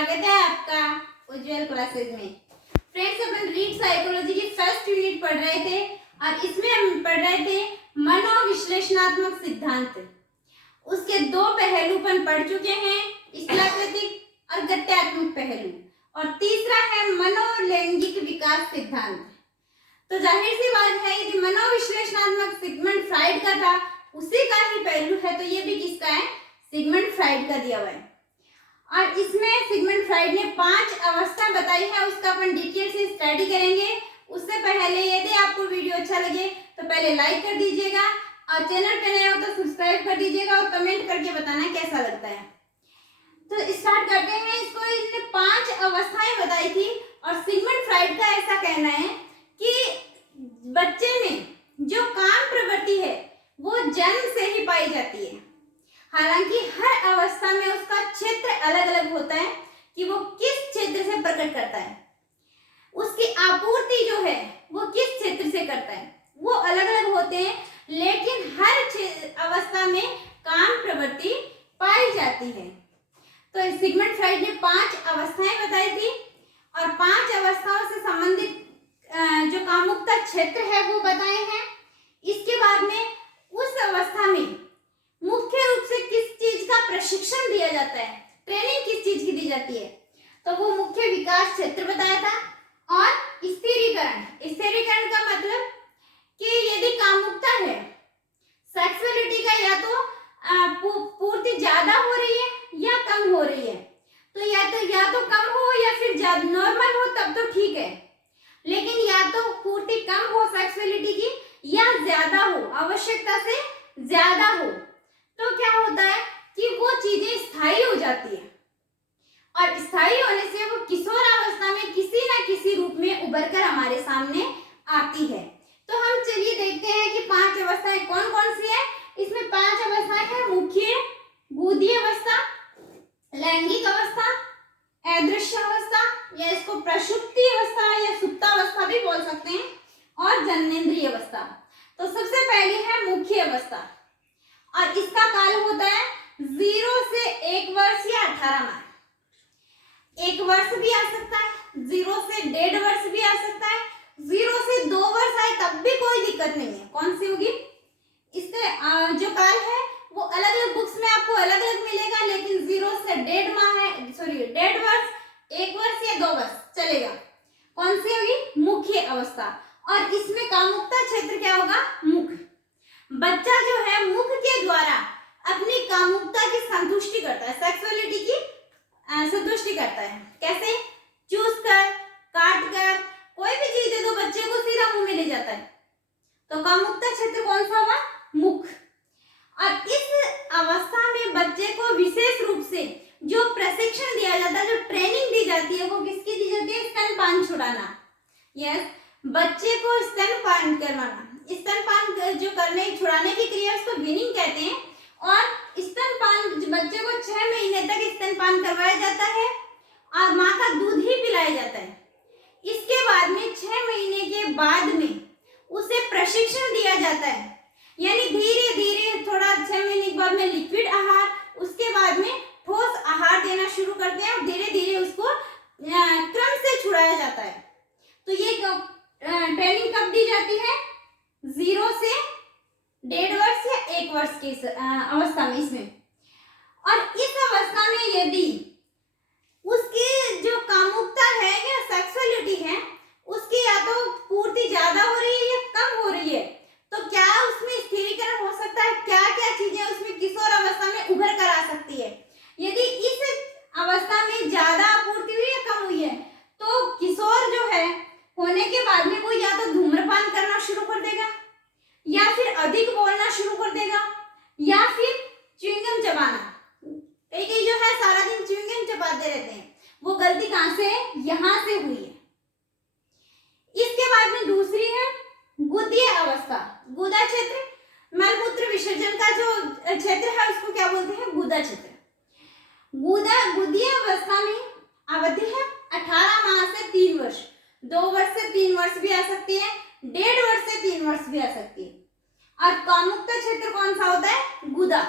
स्वागत है आपका उज्जवल क्लासेस में। फ्रेंड्स, अपन रीड साइकोलॉजी की फर्स्ट यूनिट पढ़ रहे थे और इसमें हम पढ़ रहे थे मनोविश्लेषणात्मक सिद्धांत। उसके दो पहलू अपन पढ़ चुके हैं, स्थलाकृतिक और गत्यात्मक पहलू, और तीसरा है मनोलैंगिक विकास सिद्धांत। तो जाहिर सी बात है, यदि मनोविश्लेषणात्मक सिगमंड फ्राइड का था, उसी का ही पहलू है, तो ये भी किसका है? सिगमंड फ्राइड का दिया हुआ है। और इसमें सिगमंड फ्राइड ने 5 अवस्था बताई है, उसका अपन डिटेल से स्टडी करेंगे। उससे पहले यदि आपको वीडियो अच्छा लगे तो पहले लाइक कर दीजिएगा, और चैनल पे नए हो तो सब्सक्राइब कर दीजिएगा, और कमेंट करके बताना कैसा लगता है। तो स्टार्ट करते हैं। इसको इसने 5 अवस्थाएं बताई थी, और सिगमंड फ्राइड का ऐसा कहना है कि बच्चे में जो काम प्रवृत्ति है वो जन्म से ही पाई जाती है। हालांकि हर अवस्था में उसका क्षेत्र अलग अलग होता है कि वो किस क्षेत्र से प्रकट करता है, उसकी आपूर्ति जो है वो किस क्षेत्र से करता है, वो अलग अलग होते हैं, लेकिन हर अवस्था में काम प्रवृत्ति पाई जाती है। तो सिगमंड फ्राइड ने 5 अवस्थाएं बताई थी, और 5 अवस्थाओं से संबंधित जो कामुकता क्षेत्र है वो बताए हैं। इसके बाद में उस अवस्था में मुख्य रूप से किस चीज का प्रशिक्षण दिया जाता है, ट्रेनिंग किस चीज की दी जाती है, तो वो मुख्य विकास क्षेत्र बताया था। और स्थिरीकरण का मतलब कि यदि कामुकता है, सेक्सुअलिटी का या तो पूर्ति ज्यादा हो रही है या कम हो रही है, तो या तो कम हो या फिर नॉर्मल हो, तब तो ठीक है। लेकिन या तो पूर्ति कम हो सेक्सुअलिटी की, या ज्यादा हो, आवश्यकता से ज्यादा हो, तो क्या होता है कि वो चीजें स्थायी हो जाती है, और स्थायी होने से वो किशोरावस्था में किसी न किसी रूप में उभर कर हमारे सामने आती है। तो हम चलिए देखते हैं कि 5 अवस्थाएं कौन कौन सी है। इसमें 5 अवस्थाएं हैं: मुख्य, गुदीय अवस्था, लैंगिक अवस्था, अदृश्य अवस्था, या इसको प्रसुप्ति अवस्था या सुप्तावस्था भी बोल सकते हैं, और जन्नेंद्रिय अवस्था। तो सबसे पहली है मुख्य अवस्था, और इसका काल होता है 0 से 1 वर्ष या 18 माह। 1 वर्ष भी आ सकता है, 0 से 1.5 वर्ष भी आ सकता है, 0 से 2 वर्ष आए तब भी कोई दिक्कत नहीं है। कौन सी होगी? इससे जो काल है वो अलग अलग बुक्स में आपको अलग अलग मिलेगा, लेकिन 0 से 1.5 माह है, 1.5 वर्ष, 1 वर्ष या 2 वर्ष चलेगा। कौन सी होगी? मुख्य अवस्था। और इसमें कामुकता क्षेत्र क्या होगा? मुख। बच्चा जो है मुख के द्वारा अपनी कामुकता की संतुष्टि करता है, सेक्सुअलिटी की संतुष्टि करता है। कैसे? चूस कर, काट कर, कोई भी चीज दे दो बच्चे को, सीधा मुंह में ले जाता है। तो कामुकता क्षेत्र कौन सा हुआ? मुख। और इस अवस्था में बच्चे को विशेष रूप से जो प्रशिक्षण दिया जाता है, जो ट्रेनिंग दी जाती है, वो किसकी दी जाती है? स्तनपान छुड़ाना। यस, बच्चे को स्तनपान करवाना। स्तनपान जो छुड़ाने की क्रिया, उसको वीनिंग कहते हैं। और स्तनपान बच्चे को 6 महीने तक स्तनपान करवाया जाता है, और माँ का दूध ही पिलाया जाता है। इसके बाद में 6 महीने के बाद में उसे प्रशिक्षण दिया जाता है, यानी धीरे धीरे थोड़ा 6 महीने के बाद में लिक्विड आहार, उसके बाद में ठोस आहार देना शुरू करते हैं, और धीरे धीरे उसको क्रम से छुड़ाया जाता है। तो ये ट्रेनिंग कब दी जाती है? 0 से 1.5 वर्ष या 1 वर्ष की अवस्था में इसमें। और इस अवस्था में यदि उसकी जो कामुकता है या सेक्सुअलिटी है, उसकी या तो पूर्ति ज्यादा हो रही है या कम हो रही है, तो क्या उसमें स्थिरीकरण हो सकता है? क्या क्या चीजें उसमें किशोर अवस्था में उभर कर आ सकती है? यदि इस अवस्था में ज्यादा आपूर्ति हुई या कम हुई है, तो किशोर जो है होने के बाद में वो या तो धूम्रपान करना शुरू कर देगा, या फिर अधिक बोलना शुरू कर देगा, या फिर च्युइंगम चबाना। कई जो है सारा दिन च्युइंगम चबाते रहते हैं, वो गलती कहां से है? यहाँ से हुई है। इसके बाद में दूसरी है गुदीय अवस्था। गुदा क्षेत्र, मलमूत्र विसर्जन का जो क्षेत्र है उसको क्या बोलते हैं? गुदा क्षेत्र। गुदीय अवस्था में अवधि है 18 माह से 3 वर्ष, 2 वर्ष से 3 वर्ष भी आ सकती है, 1.5 वर्ष से 3 वर्ष भी आ सकती है। और कामुकता क्षेत्र कौन सा होता है? गुदा।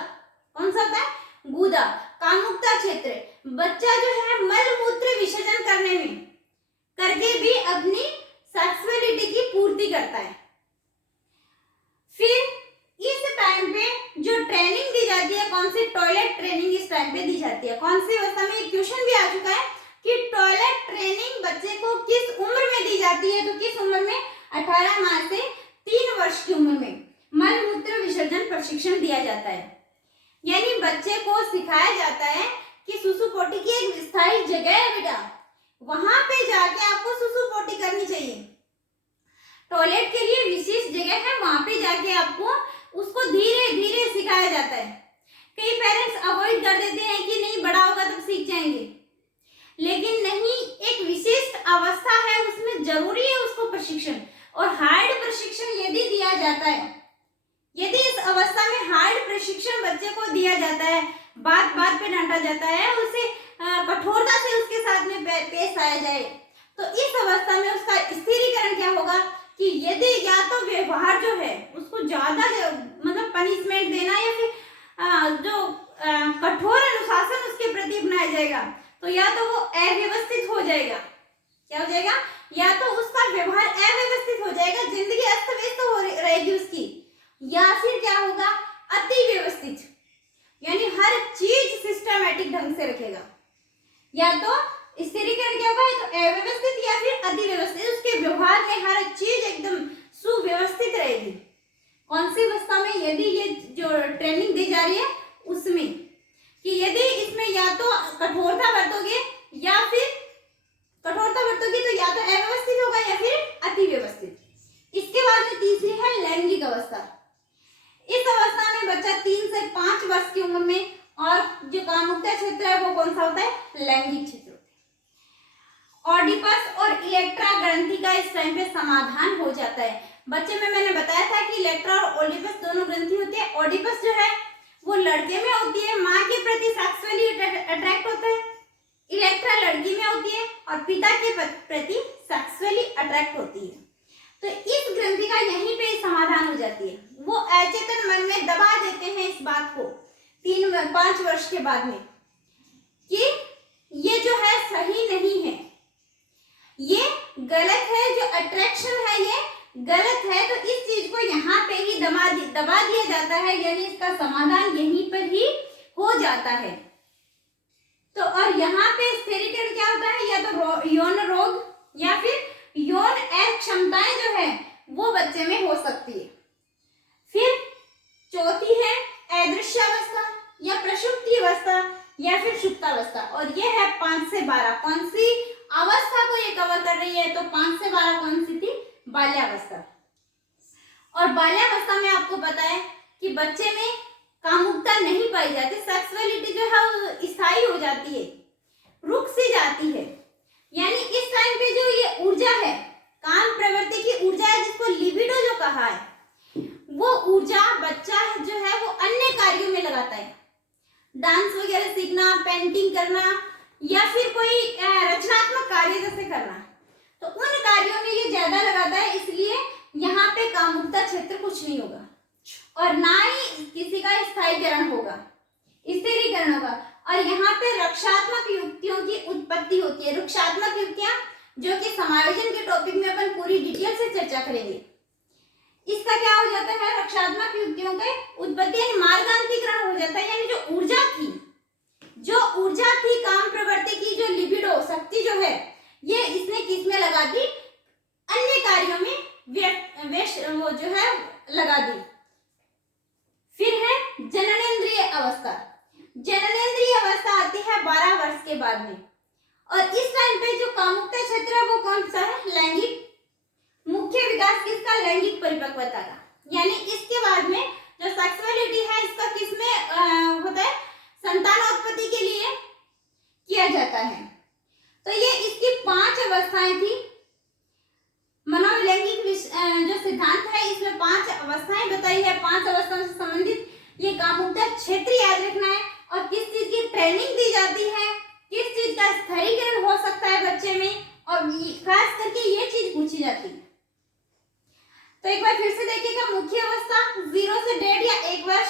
कौन सा होता है? गुदा। कामुकता क्षेत्र, बच्चा जो है मल मूत्र विसर्जन करने में करके भी अपनी सेक्सुअलिटी की पूर्ति करता है। फिर इस टाइम पे जो ट्रेनिंग दी जाती है, कौन सी टॉयलेट ट्रेनिंग इस टाइम पे दी जाती है, कौन सी अवस्था में, क्वेश्चन भी आ चुका है कि टॉयलेट ट्रेनिंग बच्चे को किस उम्र में दी जाती है, तो किस उम्र में, 18 माह से 3 वर्ष की उम्र में मल मूत्र विसर्जन प्रशिक्षण दिया जाता है। यानी बच्चे को सिखाया जाता है कि सुसु पोटी की एक स्थायी जगह है बेटा, वहां पे जाके आपको सुसु पोटी करनी चाहिए। टॉयलेट के लिए विशेष जगह है, वहां पे जाके आपको उसको धीरे धीरे सिखाया जाता है। कई पेरेंट्स अवॉइड कर देते हैं कि नहीं बड़ा होगा तब सीख जाएंगे, लेकिन नहीं, एक विशेष अवस्था है, उसमें जरूरी है उसको प्रशिक्षण। और हार्ड प्रशिक्षण यदि दिया जाता है, यदि इस अवस्था में हार्ड प्रशिक्षण बच्चे को दिया जाता है, बात बात पे डांटा जाता है, उसे कठोरता से उसके साथ में पेश आया जाए, तो इस अवस्था में उसका स्थिरीकरण क्या होगा कि यदि या तो व्यवहार जो है उसको ज्यादा मतलब पनिशमेंट देना या फिर जो कठोर अनुशासन उसके प्रति अपनाया जाएगा, तो या तो वो अव्यवस्थित हो जाएगा, क्या हो जाएगा, या तो उसका व्यवहार अव्यवस्थित हो जाएगा, जिंदगी अस्त व्यस्त हो रहेगी उसकी, या फिर क्या होगा, अति व्यवस्थित, यानी हर चीज सिस्टमैटिक ढंग से रखेगा। या तो स्थिरीकरण क्या होगा, तो अव्यवस्थित या फिर अति व्यवस्थित, उसके व्यवहार में हर चीज एकदम सुव्यवस्थित रहेगी। कौन सी अवस्था में, यदि ये जो ट्रेनिंग दी जा रही है उसमें, कि यदि इसमें या तो कठोरता बरतोगे या फिर कठोरता बरतोगे तो या तो अव्यवस्थित होगा या फिर अति व्यवस्थित। इसके बाद में तीसरी है लैंगिक अवस्था। इस अवस्था में बच्चा 3 से 5 वर्ष की उम्र में, और जो कामुकता क्षेत्र है वो कौन सा होता है, लैंगिक क्षेत्र होता है। ऑडिपस और इलेक्ट्रा ग्रंथि का इस टाइम पे समाधान हो जाता है। बच्चे में मैंने बताया था कि इलेक्ट्रा और ऑडिपस दोनों ग्रंथि होती है। ऑडिपस जो है वो लड़के में होती है, माँ के प्रति सेक्सुअली अट्रैक्ट होता है। इलेक्ट्रा लड़की में होती है और पिता के प्रति सेक्सुअली अट्रैक्ट होती है। तो इस ग्रंथि का यहीं पे समाधान हो जाती है। वो अचेतन मन में दबा देते हैं इस बात को 3-5 वर्ष के बाद में कि ये जो है सही नहीं है, ये गलत है, जो अट्रैक्शन है ये गलत है। तो इस चीज को यहाँ पे ही दबा दिया जाता है, यानी इसका समाधान यहीं पर ही हो जाता है। तो और यहाँ पे स्थिरीकरण क्या होता है, या तो यौन रोग या फिर यौन अक्षमताएं जो है वो बच्चे में हो सकती है। फिर चौथी है अदृश्य अवस्था या प्रसुप्ति अवस्था या फिर सुप्तावस्था, और ये है 5 से 12। कौन सी अवस्था को ये कवर कर रही है, तो 5 से 12 कौन सी थी, बाल्यावस्था। और बाल्यावस्था में आपको पता है कि बच्चे में कामुकता नहीं पाई जाती, सेक्सुअलिटी जो है वो स्थायी हो जाती है, रुक सी जाती है। यानी इस टाइम पे जो ये ऊर्जा है, काम प्रवृत्ति की ऊर्जा है, जिसको लिबिडो जो कहा है, वो ऊर्जा बच्चा जो है वो अन्य कार्यों में लगाता है। डांस वगैरह सीखना, पेंटिंग करना या फिर कोई रचनात्मक कार्य जैसे करना, तो उन कार्यों में ये ज्यादा लगाता है। इसलिए यहाँ पे कामुकता क्षेत्र कुछ नहीं होगा और ना ही किसी का स्थायीकरण होगा, स्थिरीकरण होगा। और यहाँ पे रक्षात्मक युक्तियों की उत्पत्ति होती है। रक्षात्मक युक्तियां जो कि समायोजन के टॉपिक में अपन पूरी डिटेल से चर्चा करेंगे। इसका क्या हो जाता है, रक्षात्मक युक्तियों के उत्पत्ति यानी मार्गांतरीकरण हो जाता है। यानी जो ऊर्जा थी काम प्रवृत्ति की, जो लिबिडो शक्ति जो है, ये इसने किस में लगा दी, अन्य कार्यों में वो जो है लगा दी। फिर है जननेंद्रिय अवस्था। जननेंद्रिय अवस्था आती है 12 वर्ष के बाद में, और इस टाइम पे जो कामुकता क्षेत्र है वो कौन सा है, लैंगिक। मुख्य विकास किसका, लैंगिक परिपक्वता का। यानी इसके बाद में जो सेक्सुअलिटी है इसका किसमें होता है, संतानोत्पत्ति के लिए किया जाता है। तो ये इसकी 5 अवस्थाएं थी। मनोलैंगिक जो सिद्धांत है इसमें 5 अवस्थाएं बताई है। 5 अवस्थाओं से संबंधित ये कामुकता क्षेत्र याद रखना है, और किस चीज की ट्रेनिंग दी जाती है, किस चीज का स्थिरीकरण हो सकता है बच्चे में, और खास करके ये चीज पूछी जाती है। तो एक बार फिर से देखिएगा, मुख्य अवस्था 0 से 1.5 या 1 वर्ष,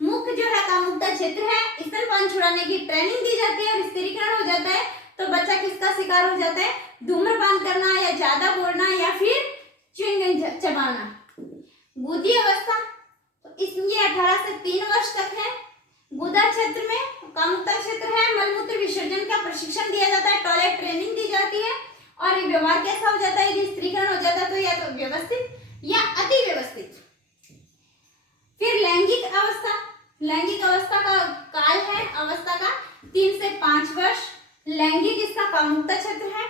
मुख्य जो है कामुकता क्षेत्र है, स्तनपान यौवन छुड़ाने की ट्रेनिंग दी जाती है और स्त्रीकरण हो जाता है तो बच्चा किसका शिकार हो जाता है? धूम्रपान करना या ज्यादा बोलना या फिर च्युइंगम चबाना। गुदी अवस्था तो इसमें 18 से 3 वर्ष तक है। गुदा क्षेत्र में कामुकता क्षेत्र है, मलमूत्र विसर्जन का प्रशिक्षण दिया जाता है, टॉयलेट ट्रेनिंग दी जाती है और व्यवहार कैसा हो जाता है यदि स्त्रीकरण हो जाता है तो या तो व्यवस्थित या अति व्यवस्थित। फिर लैंगिक अवस्था, लैंगिक अवस्था का काल है अवस्था का 3 से 5 वर्ष। लैंगिक इसका कामुकता क्षेत्र है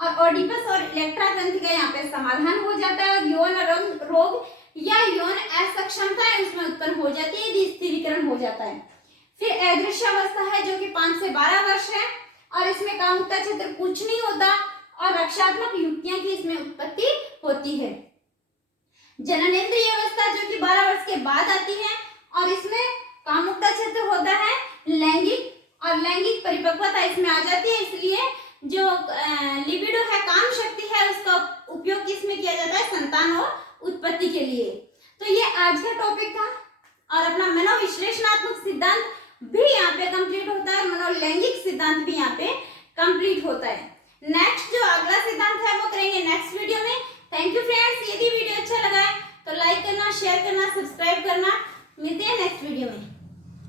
और ओडिपस और इलेक्ट्रा ग्रंथि का यहाँ पे समाधान हो जाता है और यौन रोग या यौन असक्षमता उसमें उत्पन्न हो जाती है यदि स्त्रीकरण हो जाता है। फिर अदृश्य अवस्था है जो कि 5 से 12 वर्ष है और इसमें कामुकता क्षेत्र कुछ नहीं होता और रक्षात्मक युक्तियां की इसमें उत्पत्ति होती है। जननेंद्रिय अवस्था जो कि 12 वर्ष के बाद आती है और इसमें कामुकता क्षेत्र होता है लैंगिक और लैंगिक परिपक्वता इसमें आ जाती है, इसलिए जो लिबिडो है काम शक्ति है उसका उपयोग किसमें किया जाता है? संतान और उत्पत्ति के लिए। तो ये आज का टॉपिक था और अपना मनोविश्लेषणात्मक सिद्धांत भी यहाँ पे कंप्लीट होता है और मनोलैंगिक सिद्धांत भी यहाँ पे कंप्लीट होता है। नेक्स्ट जो अगला सिद्धांत है वो करेंगे नेक्स्ट वीडियो में। थैंक यू फ्रेंड्स, यदि वीडियो अच्छा लगा है तो लाइक करना, शेयर करना, सब्सक्राइब करना